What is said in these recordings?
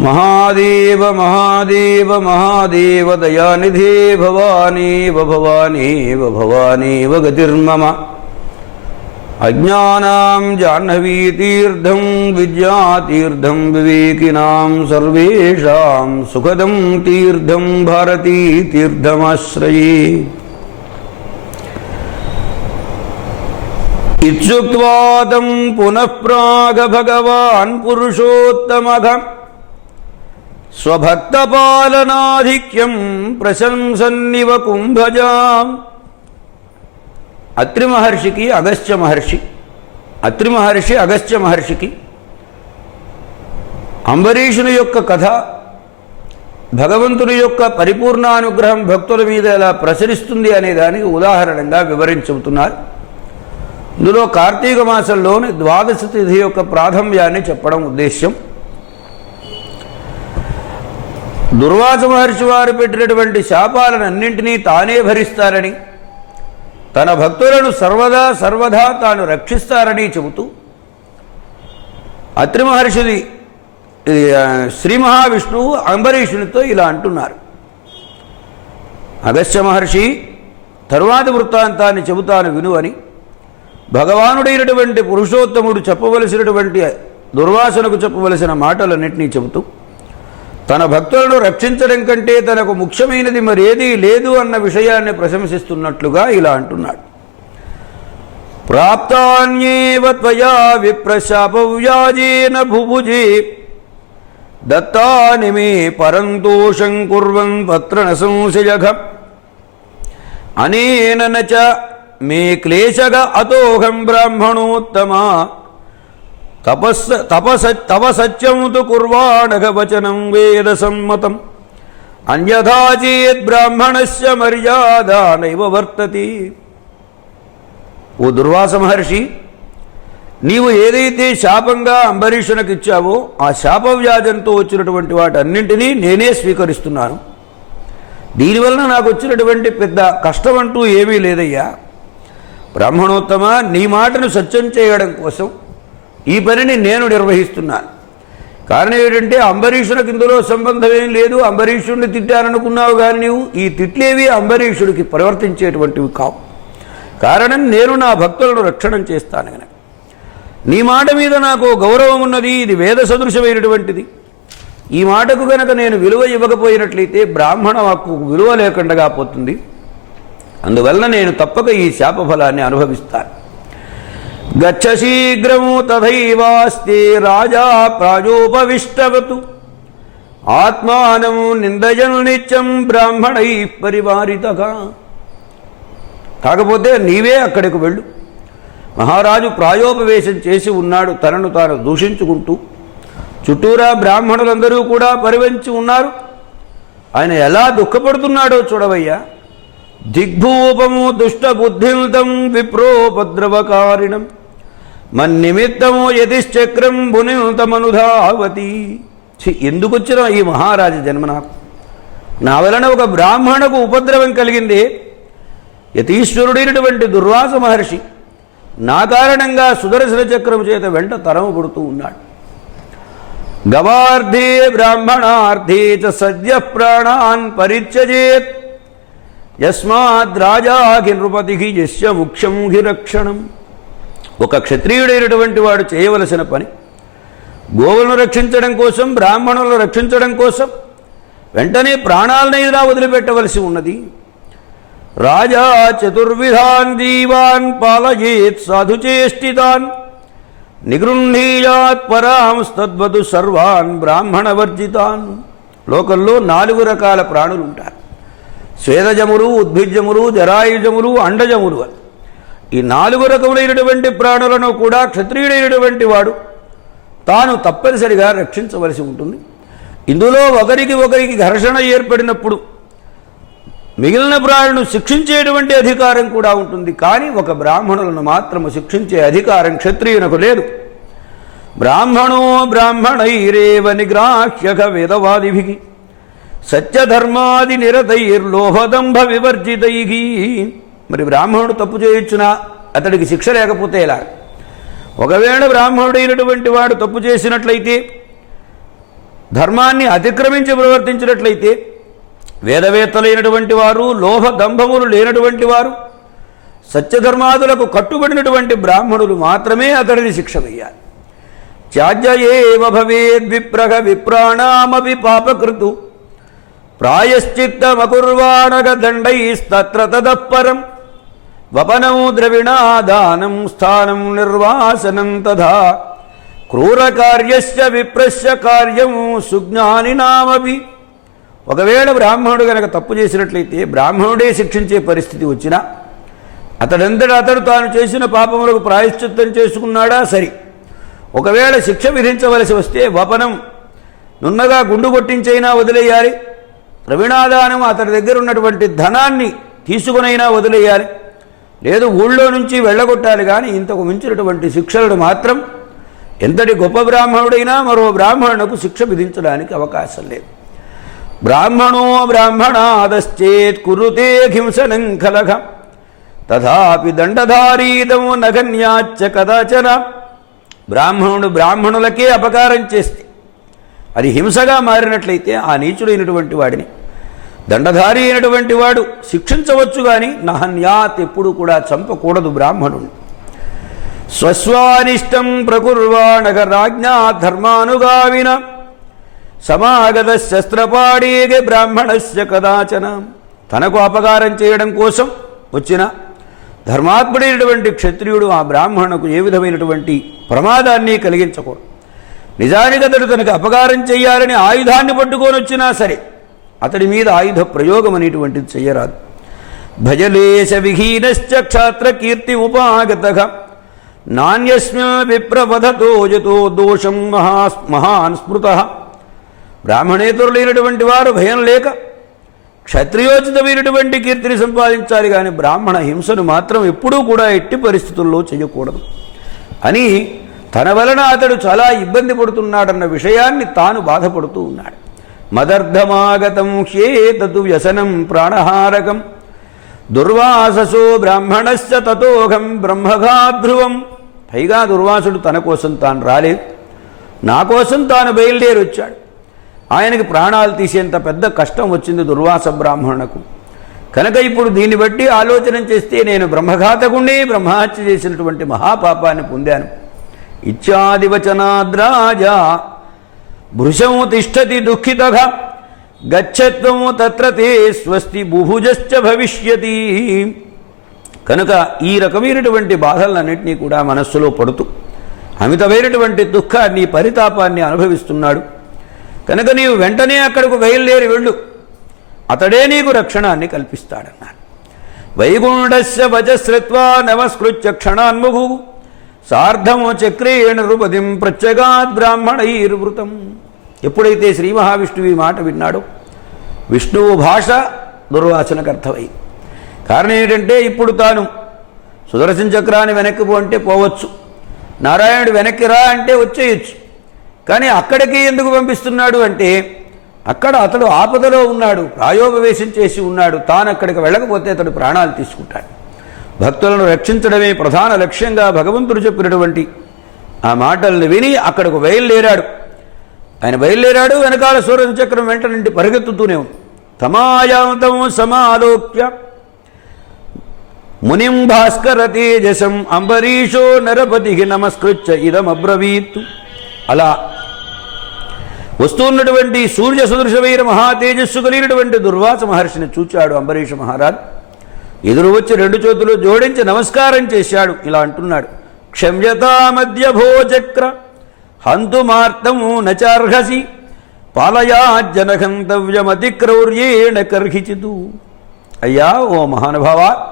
महादेव महादेव महादेव, दयानिधे भवानेव भवानेव भवानेव गतिर्मम। अज्ञानां जाह्नवीतीर्थं, विद्यातीर्थं, विवेकिनां, सर्वेषां सुखदं तीर्थं, भारतीतीर्थमाश्रये। ఇచ్చుక్వాదం పునఃప్రాగ భగవాన్ పురుషోత్తమఘం స్వభక్తపాలనాధిక్యం ప్రశంసన్నివ కుంభజాం అత్రి మహర్షికి అగస్త్య మహర్షి అత్రి మహర్షి అగస్త్య మహర్షికి అంబరీషుని యొక్క కథ భగవంతుని యొక్క పరిపూర్ణానుగ్రహం భక్తుల మీద ఎలా ప్రసరిస్తుంది అనే దానికి ఉదాహరణంగా వివరించబుతున్నారు. ఇందులో కార్తీక మాసంలోని ద్వాదశ తిథి యొక్క ప్రాథమ్యాన్ని చెప్పడం ఉద్దేశ్యం. దుర్వాస మహర్షి వారు పెట్టినటువంటి శాపాలను అన్నింటినీ తానే భరిస్తారని తన భక్తులను సర్వదా సర్వదా తాను రక్షిస్తారని చెబుతూ అత్రి మహర్షిది శ్రీ మహావిష్ణువు అంబరీషునితో ఇలా అంటున్నారు. అగస్త్య మహర్షి తరువాతి వృత్తాంతాన్ని చెబుతాను విను అని భగవానుడైనటువంటి పురుషోత్తముడు చెప్పవలసినటువంటి దుర్వాసనకు చెప్పవలసిన మాటలన్నింటినీ చెబుతూ తన భక్తులను రక్షించడం కంటే తనకు ముఖ్యమైనది మరేదీ లేదు అన్న విషయాన్ని ప్రశంసిస్తున్నట్లుగా ఇలా అంటున్నాడు. ప్రాప్తాన్యేవ త్వయా విప్రశాపవ్యాజేన భుభుజే దత్తాని మే పరంతోషం కుర్వన్ పత్ర సంశయఘ అనేన చ మే క్లేశగ అతోహం బ్రాహ్మణోత్తమా. తపస్స తపస తవ సత్యం తు కుర్వాణగ వచనం వేద సమ్మతం. అన్యథా చేద్ బ్రాహ్మణస్య మర్యాద నైవ వర్తతి. ఓ దుర్వాస మహర్షి నీవు ఏదైతే శాపంగా అంబరీషునకు ఇచ్చావో ఆ శాపవ్యాజంతో వచ్చినటువంటి వాటన్నింటినీ నేనే స్వీకరిస్తున్నాను. దీనివలన నాకు వచ్చినటువంటి పెద్ద కష్టం అంటూ ఏమీ లేదయ్యా. బ్రాహ్మణోత్తమ నీ మాటను సత్యం చేయడం కోసం ఈ పనిని నేను నిర్వహిస్తున్నాను. కారణం ఏంటంటే అంబరీషునికి ఇందులో సంబంధం ఏం లేదు. అంబరీషుడిని తిట్టాననుకున్నావు కానీ నీవు. ఈ తిట్లేవి అంబరీషుడికి ప్రవర్తించేటువంటివి కావు. కారణం నేను నా భక్తులను రక్షణం చేస్తాను కనుక నీ మాట మీద నాకు గౌరవం ఉన్నది. ఇది వేద సదృశమైనటువంటిది ఈ మాటకు గనక నేను విలువ ఇవ్వకపోయినట్లయితే బ్రాహ్మణ వాక్కు విలువ లేకుండా పోతుంది. అందువల్ల నేను తప్పక ఈ శాపఫలాన్ని అనుభవిస్తాను. గచ్చ శీఘ్రము తథైవాస్తే రాజా ప్రాజోపవిష్టవతు. ఆత్మానము నిందజను నిత్యం బ్రాహ్మణై పరివారితగా కాకపోతే నీవే అక్కడికి వెళ్ళు. మహారాజు ప్రాయోపవేశం చేసి ఉన్నాడు తనను తాను దూషించుకుంటూ. చుట్టూరా బ్రాహ్మణులందరూ కూడా పరివంచి ఉన్నారు. ఆయన ఎలా దుఃఖపడుతున్నాడో చూడవయ్యా. దిగ్భూపము దుష్టబుద్ధిల్తం విప్రోపద్రవకారిణం. మన్నిమిత్తము యతిశ్చక్రం భునితమనుధావతి ఎందుకు వచ్చిన ఈ మహారాజ జన్మ నాకు? నా వలన ఒక బ్రాహ్మణకు ఉపద్రవం కలిగింది. యతీశ్వరుడైనటువంటి దుర్వాస మహర్షి నా కారణంగా సుదర్శన చక్రం చేత వెంట తరము పుడుతూ ఉన్నాడు. గవార్థే బ్రాహ్మణార్థే చ సద్య ప్రాణాన్ పరిత్యజేత్. యస్మాద్ రాజాకి నృపతికి యస్య ముఖ్యం రక్షణం ఒక క్షత్రియుడైనటువంటి వాడు చేయవలసిన పని గోవులను రక్షించడం కోసం బ్రాహ్మణులను రక్షించడం కోసం వెంటనే ప్రాణాలనైనా వదిలిపెట్టవలసి ఉన్నది. రాజా చతుర్విధాన్ జీవాన్ పాలయేత్ సాధుచేష్టితాన్ నిగృహీయాత్ పరాంస్తద్వదు సర్వాన్ బ్రాహ్మణవర్జితాన్. లోకంలో నాలుగు రకాల ప్రాణులు ఉంటారు స్వేదజములు ఉద్భిజములు జరాయుజములు అండజములు అని. ఈ నాలుగు రకములైనటువంటి ప్రాణులను కూడా క్షత్రియుడైనటువంటి వాడు తాను తప్పనిసరిగా రక్షించవలసి ఉంటుంది. ఇందులో ఒకరికి ఒకరికి ఘర్షణ ఏర్పడినప్పుడు మిగిలిన ప్రాణులను శిక్షించేటువంటి అధికారం కూడా ఉంటుంది. కానీ ఒక బ్రాహ్మణులను మాత్రము శిక్షించే అధికారం క్షత్రియునకు లేదు. బ్రాహ్మణో బ్రాహ్మణైరేవ నిగ్రాహ్యక వేదవాదిభికి. సత్యధర్మాది నిరతైర్లోహదంభ వివర్జితై. మరి బ్రాహ్మణుడు తప్పు చేయొచ్చునా అతడికి శిక్ష లేకపోతే ఎలా? ఒకవేళ బ్రాహ్మణుడైనటువంటి వాడు తప్పు చేసినట్లయితే ధర్మాన్ని అతిక్రమించి ప్రవర్తించినట్లయితే వేదవేత్తలైనటువంటి వారు లోభ దంభములు లేనటువంటి వారు సత్యధర్మాదులకు కట్టుబడినటువంటి బ్రాహ్మణులు మాత్రమే అతడిని శిక్ష వేయాలి. త్యాజ్యేవ భవేద్విప్రహ విప్రాణామపి పాపకృతు. ప్రాయశ్చిత్తమకుర్వాణగ తదపరం. తదఃపరం వపనం ద్రవిణాదానం స్థానం నిర్వాసనం తథా. క్రూరకార్యస్య విప్రశ్య కార్యం సుజ్ఞానినామపి ఒకవేళ బ్రాహ్మణుడు గనక తప్పు చేసినట్లయితే బ్రాహ్మణుడే శిక్షించే పరిస్థితి వచ్చినా అతడంతట అతడు తాను చేసిన పాపములకు ప్రాయశ్చిత్తం చేసుకున్నాడా సరి. ఒకవేళ శిక్ష విధించవలసి వస్తే వపనం నున్నగా గుండు కొట్టించైనా వదిలేయాలి. ప్రవీణాదానం అతడి దగ్గర ఉన్నటువంటి ధనాన్ని తీసుకునైనా వదిలేయాలి. లేదు ఊళ్ళో నుంచి వెళ్ళగొట్టాలి కానీ ఇంతకు మించినటువంటి శిక్షలను మాత్రం ఎంతటి గొప్ప బ్రాహ్మణుడైనా మరో బ్రాహ్మణుకు శిక్ష విధించడానికి అవకాశం లేదు. బ్రాహ్మణో బ్రాహ్మణాదశ్చేత్ కురుతే హింసనం కలఘ. తథాపి దండధారీదం నగన్యాచ్చ కదాచన. బ్రాహ్మణుడు బ్రాహ్మణులకే అపకారం చేస్తే అది హింసగా మారినట్లయితే ఆ నీచుడైనటువంటి వాడిని దండధారి అయినటువంటి వాడు శిక్షించవచ్చు కానీ నహన్యాత్ ఎప్పుడు కూడా చంపకూడదు బ్రాహ్మణుడు. స్వస్వానిష్టం ప్రకుర్వాణగ రాజ్ఞా ధర్మానుగావిన సమాగత శస్త్రపాడీగే బ్రాహ్మణస్య కదాచన. తనకు అపకారం చేయడం కోసం వచ్చిన ధర్మాత్ముడైనటువంటి క్షత్రియుడు ఆ బ్రాహ్మణుకు ఏ విధమైనటువంటి ప్రమాదాన్ని కలిగించకూడదు. నిజానికి అతడు తనకు అపకారం చేయాలని ఆయుధాన్ని పట్టుకొని వచ్చినా సరే అతడి మీద ఆయుధ ప్రయోగం అనేటువంటిది చెయ్యరాదు. భజలేశ విహీనశ్చ క్షాత్ర కీర్తి ఉపాగత నాణ్యస్మిన్ విప్రవధతోజతో దోషం మహా మహాన్ స్మృత. బ్రాహ్మణేతరులైనటువంటి వారు భయం లేక క్షత్రియోచితమైనటువంటి కీర్తిని సంపాదించాలి కానీ బ్రాహ్మణ హింసను మాత్రం ఎప్పుడూ కూడా ఎట్టి పరిస్థితుల్లో చేయకూడదు అని తన వలన అతడు చాలా ఇబ్బంది పడుతున్నాడన్న విషయాన్ని తాను బాధపడుతూ ఉన్నాడు. మదర్థమాగతం హ్యేతతు వ్యసనం ప్రాణహారకం. దుర్వాససో బ్రాహ్మణశ్చ తతోహం బ్రహ్మగాధ్రువం. పైగా దుర్వాసుడు తన కోసం తాను రాలేదు. నా కోసం తాను బయలుదేరి వచ్చాడు ఆయనకి ప్రాణాలు తీసేంత పెద్ద కష్టం వచ్చింది దుర్వాస బ్రాహ్మణునకు. కనుక ఇప్పుడు దీన్ని బట్టి ఆలోచన చేస్తే నేను బ్రహ్మఘాతకుండి బ్రహ్మహత్య చేసినటువంటి మహాపాపాన్ని పొందాను. ఇత్యాదివచనాద్రాజా భృశము తిష్టతి దుఃఖిత గచ్చత్వము తత్రతే స్వస్తి బుభుజశ్చ భవిష్యతి. కనుక ఈ రకమైనటువంటి బాధలన్నింటినీ కూడా మనస్సులో పడుతూ అమితమైనటువంటి దుఃఖాన్ని పరితాపాన్ని అనుభవిస్తున్నాడు. కనుక నీవు వెంటనే అక్కడకు బయలుదేరి వెళ్ళు. అతడే నీకు రక్షణాన్ని కల్పిస్తాడన్నాడు. వైగుండస్య వచశ్రుత్వా నమస్కృత్య క్షణాన్ముహు సార్ధమో చక్రేణ నృపతిం ప్రత్యగాద్ బ్రాహ్మణైర్వృతం. ఎప్పుడైతే శ్రీ మహావిష్ణువు ఈ మాట విన్నాడో విష్ణువు భాష దుర్వాసనకు అర్థమైంది కారణం ఏంటంటే ఇప్పుడు తాను సుదర్శన చక్రాన్ని వెనక్కి పో అంటే పోవచ్చు. నారాయణుడు వెనక్కి రా అంటే వచ్చేయచ్చు. కానీ అక్కడికి ఎందుకు పంపిస్తున్నాడు అంటే అక్కడ అతడు ఆపదలో ఉన్నాడు ప్రాయోపవేశం చేసి ఉన్నాడు తాను అక్కడికి వెళ్ళకపోతే అతడు ప్రాణాలు తీసుకుంటాడు. భక్తులను రక్షించడమే ప్రధాన లక్ష్యంగా భగవంతుడు చెప్పినటువంటి ఆ మాటల్ని విని అక్కడకు బయలుదేరాడు. ఆయన బయలుదేరాడు వెనకాల సూర్య చక్రం వెంట నుండి పరిగెత్తుతూనే ఉంది. తమాయాంతం సమాలోక్య మునిం భాస్కర తేజసం అంబరీషో నరపతికి నమస్కృత్య ఇదమబ్రవీత్. అలా వస్తున్నటువంటి సూర్య సదృశమైన మహాతేజస్సు కలిగినటువంటి దుర్వాస మహర్షిని చూచాడు అంబరీష మహారాజ్. ఎదురు వచ్చి రెండు చేతులు జోడించి నమస్కారం చేశాడు. ఇలా అంటున్నాడు. క్షమ్యతా మధ్య భోచక్ర హంతుమార్తము నచార్హసి పాలయాజ్జనగంతవ్యమతిక్రౌర్యేణ కర్హిచితు. అయ్యా ఓ మహానుభావ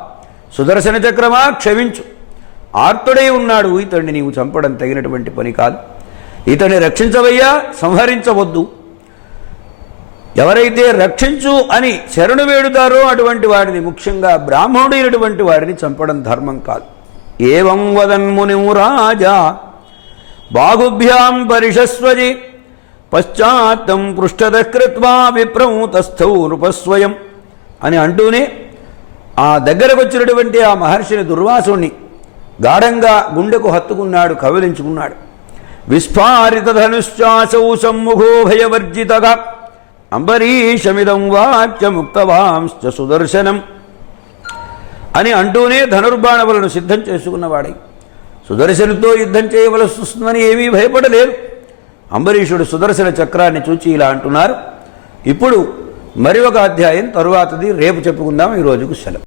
సుదర్శన చక్రమా క్షమించు. ఆర్తుడై ఉన్నాడు. ఇతన్ని నీవు చంపడం తగినటువంటి పని కాదు. ఇతన్ని రక్షించవయ్యా సంహరించవద్దు. ఎవరైతే రక్షించు అని శరణు వేడుతారో అటువంటి వాడిని ముఖ్యంగా బ్రాహ్మణుడైనటువంటి వాడిని చంపడం ధర్మం కాదు. ఏవం వదన్ముని రాజా బాహుభ్యాం పరిషస్వజి పశ్చాత్తం పృష్ఠదకృత్వా విప్రముతస్థౌ నృపస్వయం అని అంటూనే ఆ దగ్గరకు వచ్చినటువంటి ఆ మహర్షిని దుర్వాసుణ్ణి గాఢంగా గుండెకు హత్తుకున్నాడు కవిలించుకున్నాడు విస్ఫారిత ధనుశ్చాసౌ సమ్ముఖో భయవర్జితగా అంబరీషమిదం వాక్యముక్తవాంశ్చ సుదర్శనం అని అంటూనే ధనుర్బాణములను సిద్ధం చేసుకున్నవాడై. సుదర్శనుతో యుద్ధం చేయవలసి వస్తుందని ఏమీ భయపడలేదు. అంబరీషుడు సుదర్శన చక్రాన్ని చూచి ఇలా అంటున్నారు. ఇప్పుడు మరి ఒక అధ్యాయం తరువాతది రేపు చెప్పుకుందాం ఈ రోజుకు సెలవు.